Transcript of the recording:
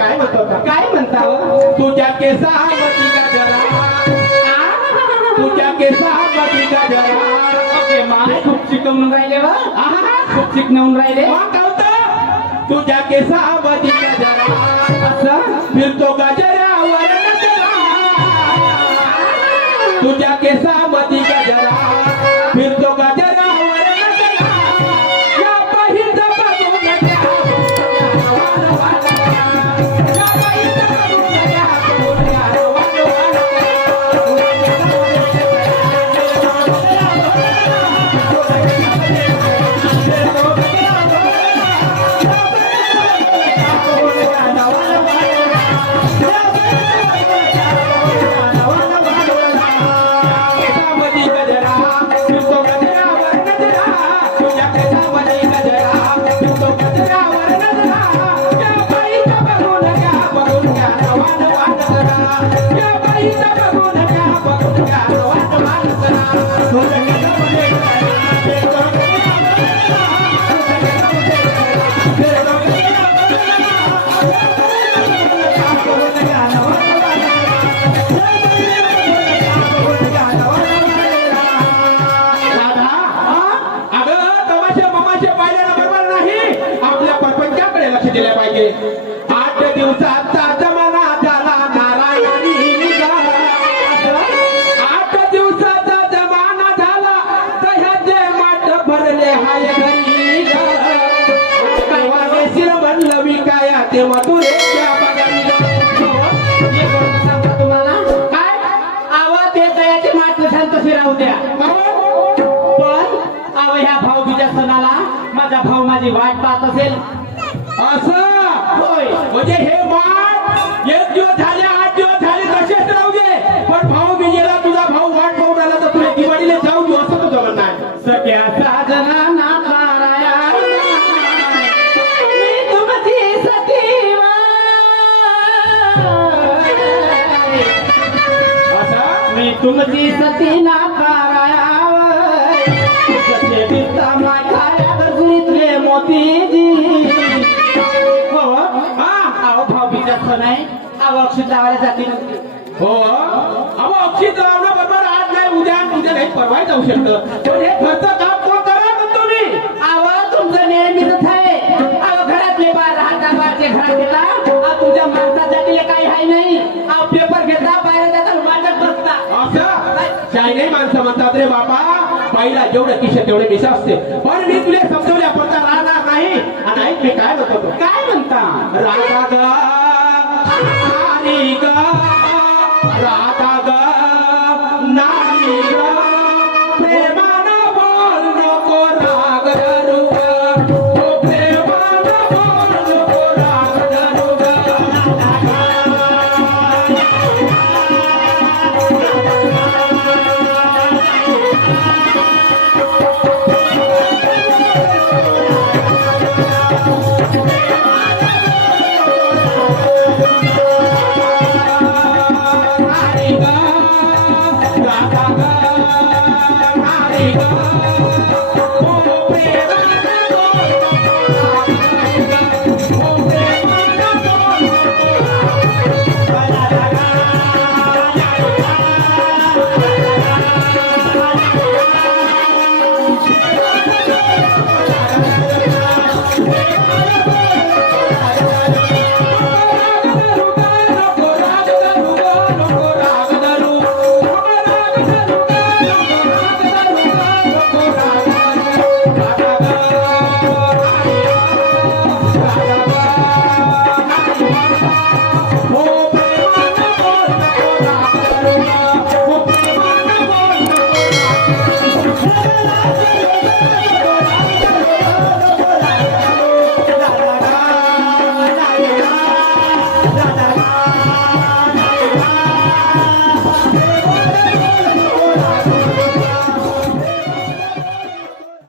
काय म्हणतो काय म्हणता हो? तुझ्या केसावती गजरा तुझ्या केसावती गजरा ओके माय खूप शिकवून राहिले वा खूप शिकवून राहिले तुझ्या केसावती गजरा असं फिरतो गजरावर नजरा तुझ्या केसावती गजरा फिरतो गजरावर नजरा या पहिलं बघून घ्या दिल्या पाहिजे 8 दिवसाचा जमाना झाला नारायणी निघा 8 दिवसाचा जमाना झाला दह्याचे माठ भरले हाय घरी शिर म्हणलं विकाया तेव्हा तू रेच्या बघारी तुम्हाला काय आवाज ते दयाचे माठ शांतशी राहू द्या पण आव ह्या भाऊबीच्या सणाला माझा भाऊ माझी वाट पाहत असेल असं होय म्हणजे हे वाट 1 दिवस झाले 8 दिवस झाले तसेच राहू दे पण भाऊ बिजेला तुझा भाऊ वाट पाहून आला तर तुला दिवाळीला जाऊ देऊ असं तुझं म्हणणं आहे सगळ्या साजना नाकाराया मी तुमची सखीवा असं मी तुमची सती नाकाराया जसे दिसता माझ्या गजरीतले मोतीजी सण आहे अक्षित लावायला जाते हो अहो अक्षित लावणं बरोबर आज नाही उद्या नाही परवा जाऊ शकतं पण हे घरचं काम कोण करा म्हणतो मी तुमचं नेहमीच आहे घरातले बाहेर राहता बाहेरचे घरात घेता तुमच्या माणसासाठी काही आहे नाही पेपर घेता बाहेर जाता वाटत बसता असं काही नाही माणसं म्हणतात रे बाबा बाईला जेवढं किशे तेवढे मिशा असते पण मी तुला समजवल्या पण राहणार नाही आणि ऐक मी काय म्हणतो काय म्हणता राहणार